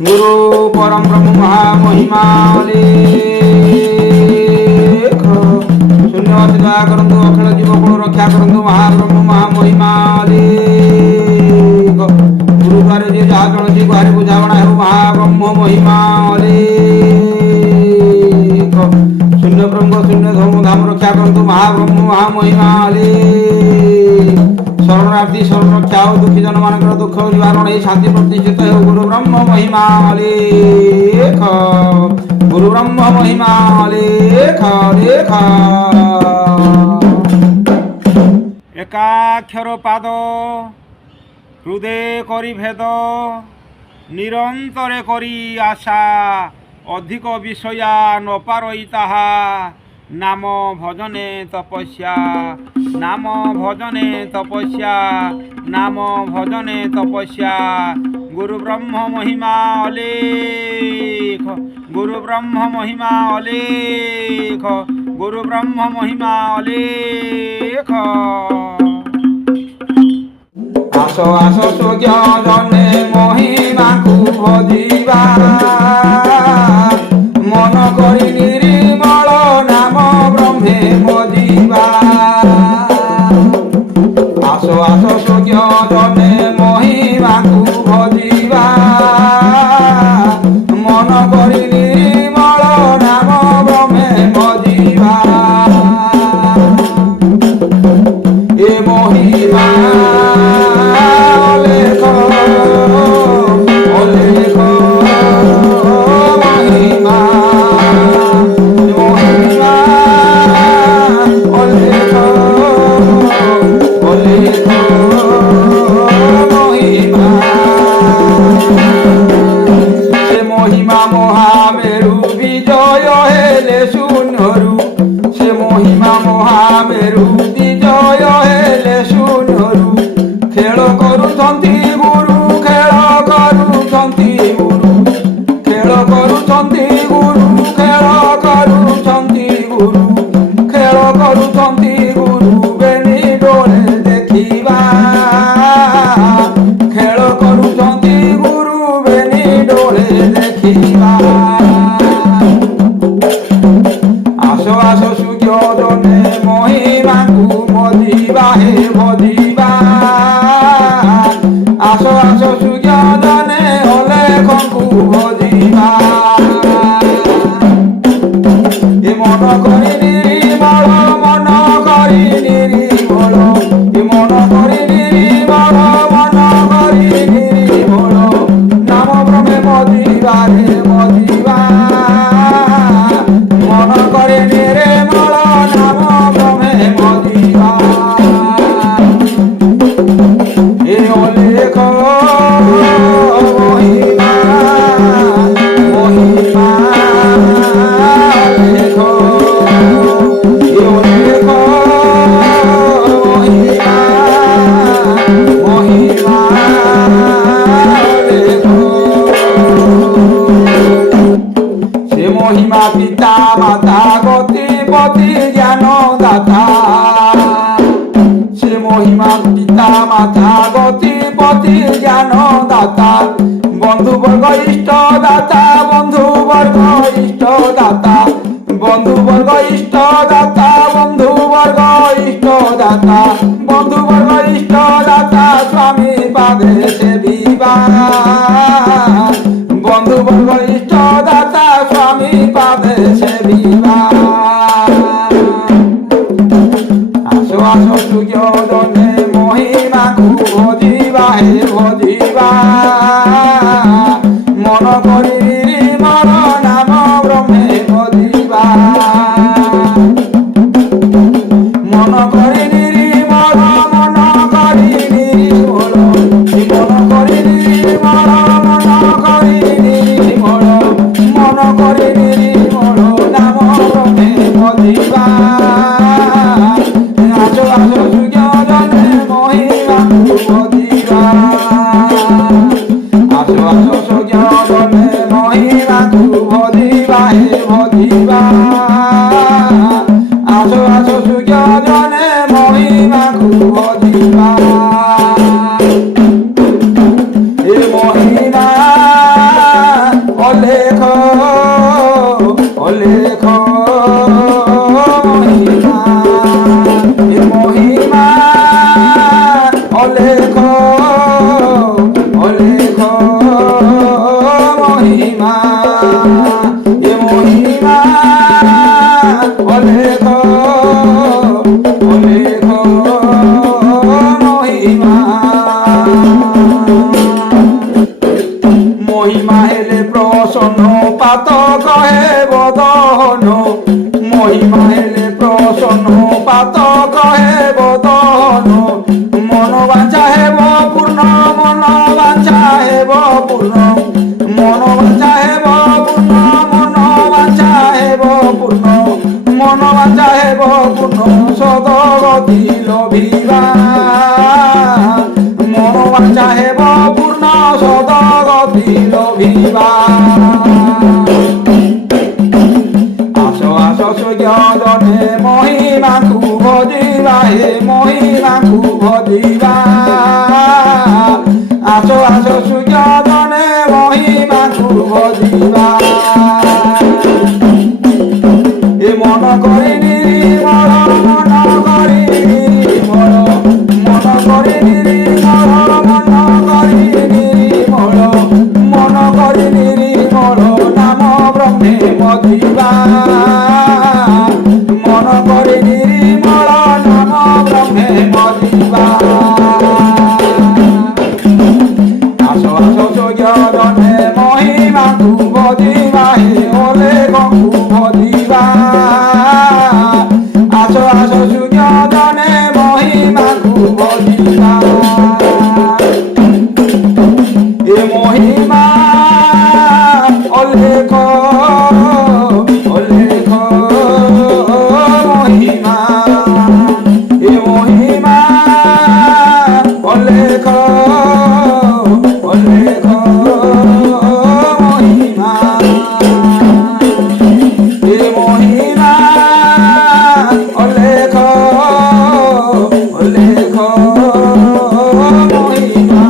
गुरु परम ब्रह्म महामहिमा लेख शून्यवती दया करंतु अखिल जीवकुल रक्षा करंतु महाब्रह्म महामहिमा लेख गुरुद्वारे जे जहाँ कौन गुहारी बुझावना हो महाब्रह्म महिमा लेख शून्य ब्रह्म शून्य धर्म धाम रक्षा करंतु महाब्रह्म महामहिमा लेख शरणार्थी शरण रक्षा हो दुखी जन मान दुख निवारण ये शांति प्रतिष्ठित हो गुरु ब्रह्म महिमा लेख गुरु ब्रह्म महिमा लेख लेख एकाक्षर पाद हृदय करी भेद निरंतरे करी आशा अधिक विषया न पारई ताहा नाम भजने तपस्या नाम भजने तपस्या नाम भजने तपस्या गुरु ब्रह्म महिमा अलेख गुरु ब्रह्म महिमा अलेख गुरु ब्रह्म महिमा अलेख आसो आसो सोज्ञ जने महिमा को भजिबा मन करी निर्मल नाम ब्रह्मे भजिबा आसो आसो सोज्ञ जने महिमा को भजिबा मन करी निर्मल नाम ब्रह्मे भजिबा ए महिमा लेख लेख महिमा महिमा लेख लेख महिमा से महिमा महामेरु विजय हेले शून्यरु से महिमा महामेरु विजय हेले शून्यरु खेल करुछंती गुरु खेल करुछंती गुरु खेल करुछंती गुरु खेल करुछंती गुरु खेल करुछंती गुरु बेनी डोले देखिबा खेल करुछंती गुरु बेनी डोले देखिबा आसो आसो सूर्य जने महिमा को भजिबा हे भजिबा आसो आसो सूर्य जने अलेख को भजिबा ए मन करी निर्मल मन करी निर्मल ए मन करी निर्मल मन करी निर्मल नाम ब्रह्मे भजिबा रे भजिबा मन करे निर्मल नाम ब्रह्मे भजिबा ए अलेख महिमा महिमा लेख ए अलेख महिमा महिमा लेख से महिमा पिता माता गति पति ज्ञान दाता से महिमा पिता माता गति पति ज्ञान दाता बंधु वर्ग इष्ट दाता बंधु वर्ग इष्ट दाता बंधु वर्ग इष्ट दाता बंधु वर्ग इष्ट दाता बंधु वर्ग इष्ट दाता स्वामी पादे सेविबा बंधु वर्ग इष्ट दाता स्वामी पादे सेविबा आसो आसो सूर्य जने महिमा को भजिबा हे भजिबा मन करी निर्मल नाम ब्रह्मे भजिबा मन करी निर्मल मन करी निर्मल मन करी निर्मल মহিমা হেলে প্রসন্ন পাত কহে বদহন মহিমা হেলে প্রসন্ন পাত কহে বদহন মনোবাঞ্ছা হেব পূর্ণ মনোবাঞ্ছা হেব পূর্ণ মনোবাঞ্ছা হেব পূর্ণ মনোবাঞ্ছা হেব পূর্ণ মনোবাঞ্ছা হেব পূর্ণ সদগতি লভিবা মনোবাঞ্ছা হেব পূর্ণ সদগতি লভিবা আস আস সূর্যদনে মহিমাকু ভজিবা হে মহিমাকু ভজিবা আস আস সূর্যদনে মহিমাকু ভজিবা এ মন করে নির্মল মন করে নির্মল মন করে নির্মল মন করে নির্মল মন করে নির্মল নাম ব্রহ্মে মধিবা মন করে নির্মল নাম ব্রহ্মে মধিবা আস আস সূর্যদনে মহিমাকু ভজিবা হে ওলে গঙ্গু ভজিবা আস আস সূর্যদনে মহিমাকু ভজিবা এ মহিমা অলেখ অলেখ মহিমা এ মহিমা অলেখ অলেখ মহিমা এ মহিমা অলেখ অলেখ মহিমা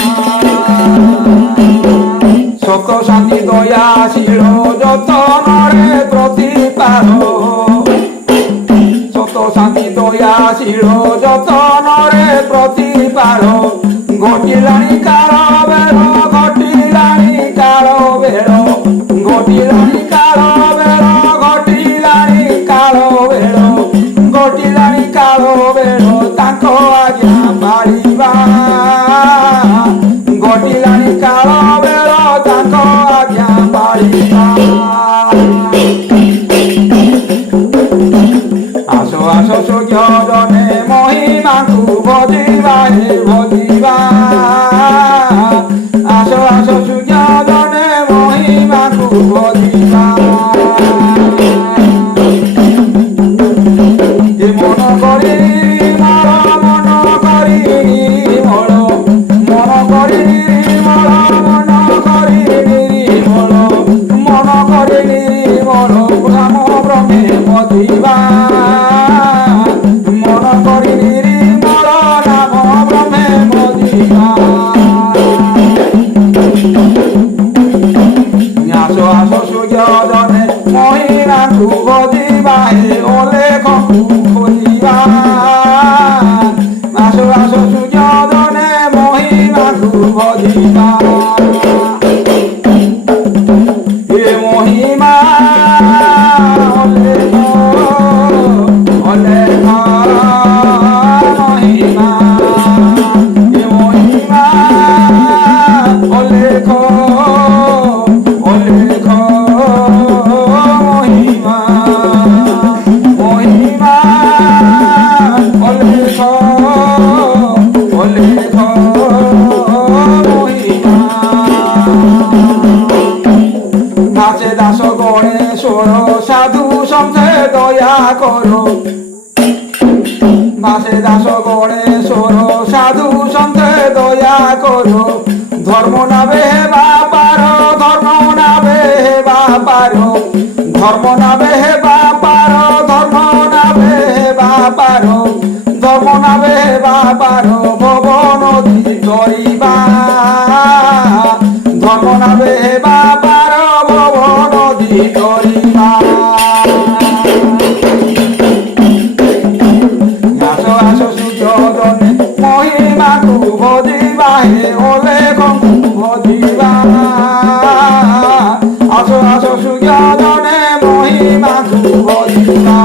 সত শান্তি দয়াশীল যতনরে প্রতিপাল সত শান্তি দয়াশীল যতনরে প্রতিপাল ঘটিলানি কাল বেড় ঘটিলানি কাল বেড় ঘটিলানি কাল বেড় ঘটিলানি কাল বেড় ঘটিলানি কাল বেড় তাଙ୍କ আজ্ঞା পাଳିବା ঘটিলানি কাল বেড় তাଙ୍କ আজ্ঞା পাଳିବା আস আস সূর্যদনে মহিমাকু ভজিবা হে ভজিবা আস আস সূর্যদনে মহিমাকু ভজিবা এ মন করে নির্মল মন করে নির্মল মন করে নির্মল মন করে নির্মল মন করে নির্মল নাম ব্রহ্মে মধিবা মন করে নির্মল নাম ব্রহ্মে মধিবা আস আস সূর্যদনে মহিমাকু ভজিবা হে অলেখকু ভজিবা আস আস সূর্যদনে মহিমাকু ভজিবা এ মহিমা অলেখ অলেখ মহিমা এ মহিমা অলেখ অলেখ মহিমা মহিমা অলেখ অলেখ মহিমা নাচে দাস গণেশ্বর সাধু সন্থে দয়া করো নাচে দাস গণেশ্বর সাধু সন্থে দয়া করো ধর্ম নাবে হেবা পারো ধর্ম নাবে হেবা পারো ধর্ম নাবে হেবা পারো ধর্ম নাবে হেবা পারো ধর্ম নাবে হেবা পারো ভব নদী তরিবা ধর্ম নাবে হেবা পারো ভব নদী তরিবা আস আস সূর্যদনে মহিমাকু ভজিবা হে অলেখকু ভজিবা আস আস সূর্যদনে মহিমাকু ভজিবা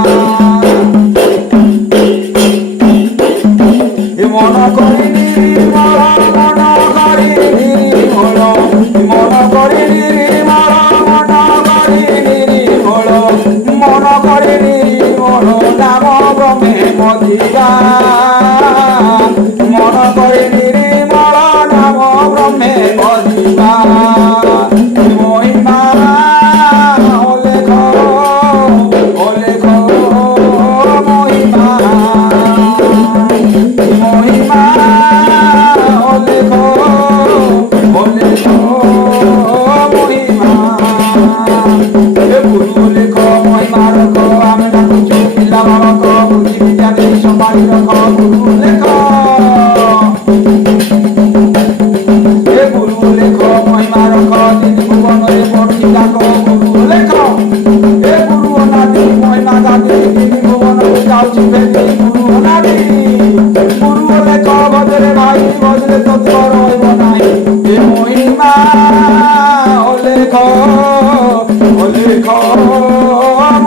মন করে নির্মল মন করে নির্মল মন করে ভুবনে পড়ছি ডাকো গুরু লেখ এ গুরু অনাদি মহিমা গাদি তিনি ভুবনে যাচ্ছি ফেরি গুরু অনাদি গুরু লেখ ভদ্রে ভাই ভদ্রে তৎপর হইব নাই এ মহিমা ও লেখ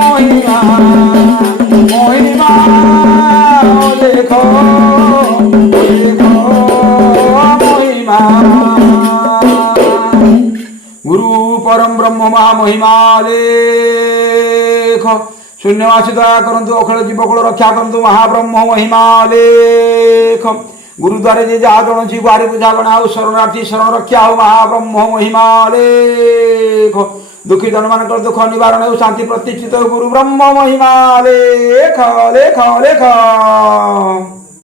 মহিমা মহিমা ও লেখ মহিমা গুরু পরম ব্রহ্ম মহামহিমা লেখ শূন্যবাসী দয়া করন্তু অখଳ জীবকুଳ রক্ষা করন্তু মহাব্রহ্ম মহিমা লেখ গুরুদ্বারে যে যাহা জଣଛି ଗୁହାରି ବୁଝାବଣା ଆଉ ଶରଣାର୍ଥୀ ଶରଣ ରକ୍ଷା ଆଉ ମହାବ୍ରହ୍ମ ମହିମା ଲେଖ ଦୁଃଖୀ ଜନମାନଙ୍କର ଦୁଃଖ ନିବାରଣ ହେଉ ଶାନ୍ତି ପ୍ରତିଷ୍ଠିତ ଗୁରୁ ବ୍ରହ୍ମ ମହିମା ଲେଖ ଲେଖ ଲେଖ